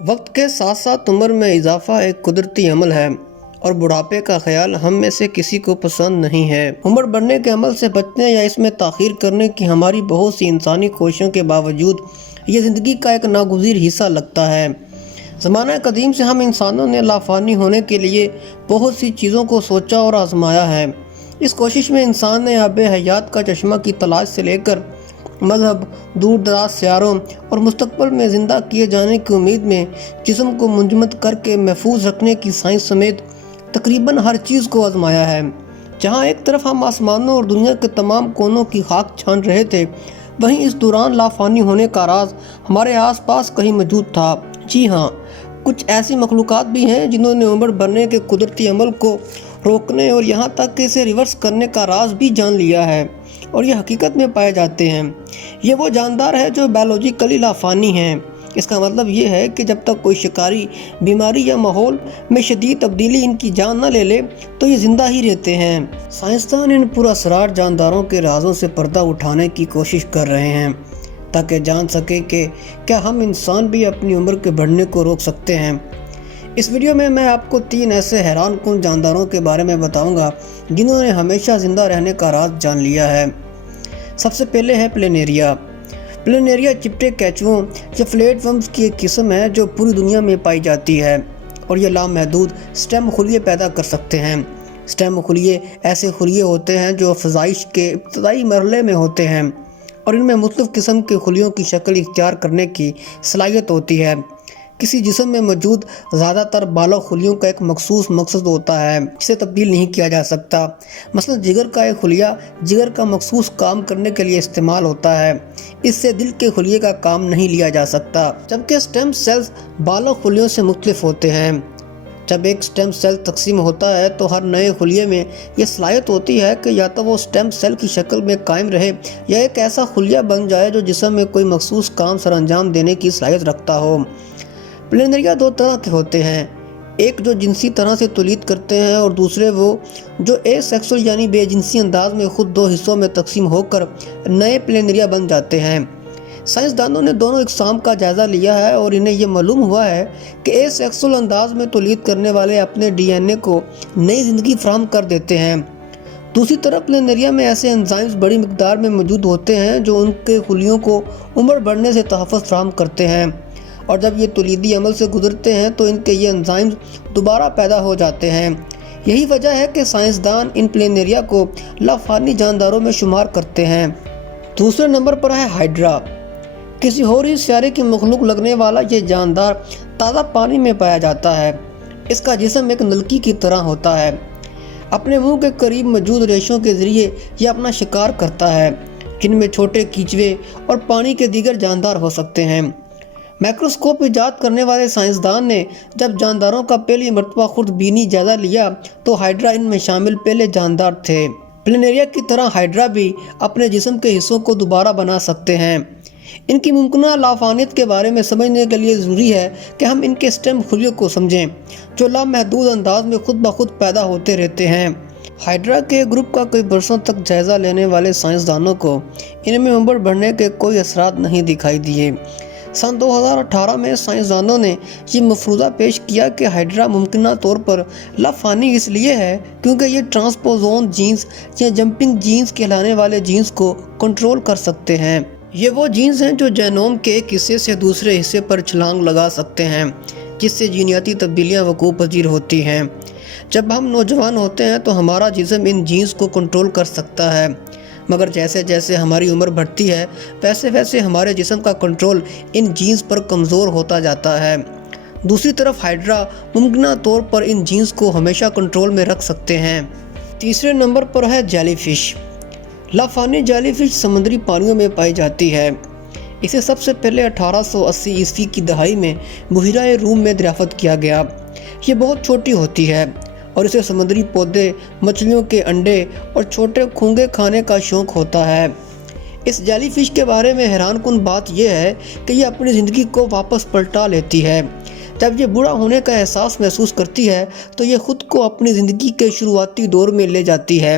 وقت کے ساتھ ساتھ عمر میں اضافہ ایک قدرتی عمل ہے اور بڑھاپے کا خیال ہم میں سے کسی کو پسند نہیں ہے۔ عمر بڑھنے کے عمل سے بچنے یا اس میں تاخیر کرنے کی ہماری بہت سی انسانی کوششوں کے باوجود یہ زندگی کا ایک ناگزیر حصہ لگتا ہے۔ زمانہ قدیم سے ہم انسانوں نے لافانی ہونے کے لیے بہت سی چیزوں کو سوچا اور آزمایا ہے۔ اس کوشش میں انسان نے آب حیات کا چشمہ کی تلاش سے لے کر مذہب، دور دراز سیاروں اور مستقبل میں زندہ کیے جانے کی امید میں جسم کو منجمد کر کے محفوظ رکھنے کی سائنس سمیت تقریباً ہر چیز کو آزمایا ہے۔ جہاں ایک طرف ہم آسمانوں اور دنیا کے تمام کونوں کی خاک چھان رہے تھے، وہیں اس دوران لافانی ہونے کا راز ہمارے آس پاس کہیں موجود تھا۔ جی ہاں، کچھ ایسی مخلوقات بھی ہیں جنہوں نے عمر بڑھنے کے قدرتی عمل کو روکنے اور یہاں تک کہ اسے ریورس کرنے کا راز بھی جان لیا ہے، اور یہ حقیقت میں پائے جاتے ہیں۔ یہ وہ جاندار ہے جو بائیولوجیکلی لافانی ہیں۔ اس کا مطلب یہ ہے کہ جب تک کوئی شکاری، بیماری یا ماحول میں شدید تبدیلی ان کی جان نہ لے لے تو یہ زندہ ہی رہتے ہیں۔ سائنسدان ان پراسرار جانداروں کے رازوں سے پردہ اٹھانے کی کوشش کر رہے ہیں تاکہ جان سکیں کہ کیا ہم انسان بھی اپنی عمر کے بڑھنے کو روک سکتے ہیں۔ اس ویڈیو میں آپ کو 3 ایسے حیران کن جانداروں کے بارے میں بتاؤں گا جنہوں نے ہمیشہ زندہ رہنے کا راز جان لیا ہے۔ سب سے پہلے ہے پلینیریا۔ پلینیریا چپٹے کیچووں یا فلیٹ ورمز کی ایک قسم ہے جو پوری دنیا میں پائی جاتی ہے، اور یہ لامحدود سٹیم خلیے پیدا کر سکتے ہیں۔ سٹیم خلیے ایسے خلیے ہوتے ہیں جو افزائش کے ابتدائی مرحلے میں ہوتے ہیں، اور ان میں مختلف قسم کے خلیوں کی شکل اختیار کرنے کی صلاحیت ہوتی ہے۔ کسی جسم میں موجود زیادہ تر بالغ خلیوں کا ایک مخصوص مقصد ہوتا ہے جسے تبدیل نہیں کیا جا سکتا۔ مثلا جگر کا ایک خلیہ جگر کا مخصوص کام کرنے کے لیے استعمال ہوتا ہے، اس سے دل کے خلیے کا کام نہیں لیا جا سکتا۔ جبکہ سٹیم سیلز بالغ خلیوں سے مختلف ہوتے ہیں۔ جب ایک سٹیم سیل تقسیم ہوتا ہے تو ہر نئے خلیے میں یہ صلاحیت ہوتی ہے کہ یا تو وہ سٹیم سیل کی شکل میں قائم رہے یا ایک ایسا خلیہ بن جائے جو جسم میں کوئی مخصوص کام سر انجام دینے کی صلاحیت رکھتا ہو۔ پلینیریا 2 طرح کے ہوتے ہیں، ایک جو جنسی طرح سے تولید کرتے ہیں اور دوسرے وہ جو اے سیکسول یعنی بے جنسی انداز میں خود 2 حصوں میں تقسیم ہو کر نئے پلینیریا بن جاتے ہیں۔ سائنسدانوں نے دونوں اقسام کا جائزہ لیا ہے اور انہیں یہ معلوم ہوا ہے کہ اے سیکسول انداز میں تولید کرنے والے اپنے ڈی این اے کو نئی زندگی فراہم کر دیتے ہیں۔ دوسری طرف پلینیریا میں ایسے انزائمز بڑی مقدار میں موجود ہوتے ہیں جو ان کے خلیوں کو عمر بڑھنے سے تحفظ فراہم کرتے ہیں، اور جب یہ تولیدی عمل سے گزرتے ہیں تو ان کے یہ انزائمز دوبارہ پیدا ہو جاتے ہیں۔ یہی وجہ ہے کہ سائنسدان ان پلینیریا کو لافانی جانداروں میں شمار کرتے ہیں۔ دوسرے نمبر پر ہے ہائیڈرا۔ کسی اور ہی سیارے کی مخلوق لگنے والا یہ جاندار تازہ پانی میں پایا جاتا ہے۔ اس کا جسم ایک نلکی کی طرح ہوتا ہے۔ اپنے منہ کے قریب موجود ریشوں کے ذریعے یہ اپنا شکار کرتا ہے، جن میں چھوٹے کیچوے اور پانی کے دیگر جاندار ہو سکتے ہیں۔ مائکروسکوپ ایجاد کرنے والے سائنسدان نے جب جانداروں کا پہلی مرتبہ خرد بینی جائزہ لیا تو ہائیڈرا ان میں شامل پہلے جاندار تھے۔ پلینیریا کی طرح ہائیڈرا بھی اپنے جسم کے حصوں کو دوبارہ بنا سکتے ہیں۔ ان کی ممکنہ لافانیت کے بارے میں سمجھنے کے لیے ضروری ہے کہ ہم ان کے سٹیم خلیوں کو سمجھیں جو لامحدود انداز میں خود بخود پیدا ہوتے رہتے ہیں۔ ہائیڈرا کے گروپ کا کئی برسوں تک جائزہ لینے والے سائنسدانوں کو ان میں عمر بڑھنے کے کوئی اثرات نہیں دکھائی دیے۔ سن 2018 میں سائنسدانوں نے یہ مفروضہ پیش کیا کہ ہائیڈرا ممکنہ طور پر لافانی اس لیے ہے کیونکہ یہ ٹرانسپوزون جینز یا جمپنگ جینز کہلانے والے جینز کو کنٹرول کر سکتے ہیں۔ یہ وہ جینز ہیں جو جینوم کے ایک حصے سے دوسرے حصے پر چھلانگ لگا سکتے ہیں، جس سے جینیاتی تبدیلیاں وقوع پذیر ہوتی ہیں۔ جب ہم نوجوان ہوتے ہیں تو ہمارا جسم ان جینز کو کنٹرول کر سکتا ہے، مگر جیسے جیسے ہماری عمر بڑھتی ہے ویسے ویسے ہمارے جسم کا کنٹرول ان جینز پر کمزور ہوتا جاتا ہے۔ دوسری طرف ہائیڈرا ممکنہ طور پر ان جینز کو ہمیشہ کنٹرول میں رکھ سکتے ہیں۔ تیسرے نمبر پر ہے جیلی فش۔ لافانی جیلی فش سمندری پانیوں میں پائی جاتی ہے۔ اسے سب سے پہلے 1880 عیسوی کی دہائی میں بحیرہ روم میں دریافت کیا گیا۔ یہ بہت چھوٹی ہوتی ہے اور اسے سمندری پودے، مچھلیوں کے انڈے اور چھوٹے کھونگے کھانے کا شوق ہوتا ہے۔ اس جیلی فش کے بارے میں حیران کن بات یہ ہے کہ یہ اپنی زندگی کو واپس پلٹا لیتی ہے۔ جب یہ بوڑھا ہونے کا احساس محسوس کرتی ہے تو یہ خود کو اپنی زندگی کے شروعاتی دور میں لے جاتی ہے۔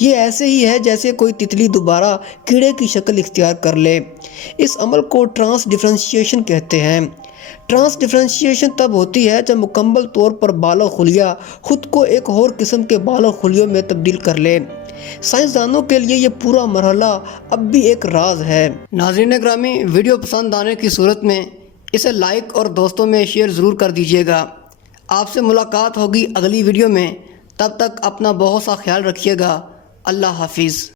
یہ ایسے ہی ہے جیسے کوئی تتلی دوبارہ کیڑے کی شکل اختیار کر لے۔ اس عمل کو ٹرانس ڈفرینشیشن کہتے ہیں۔ ٹرانس ڈفرینشیشن تب ہوتی ہے جب مکمل طور پر بالغ خلیہ خود کو ایک اور قسم کے بالغ خلیوں میں تبدیل کر لے۔ سائنسدانوں کے لیے یہ پورا مرحلہ اب بھی ایک راز ہے۔ ناظرین گرامی، ویڈیو پسند آنے کی صورت میں اسے لائک اور دوستوں میں شیئر ضرور کر دیجیے گا۔ آپ سے ملاقات ہوگی اگلی ویڈیو میں، تب تک اپنا بہت سا خیال رکھیے گا۔ اللہ حافظ۔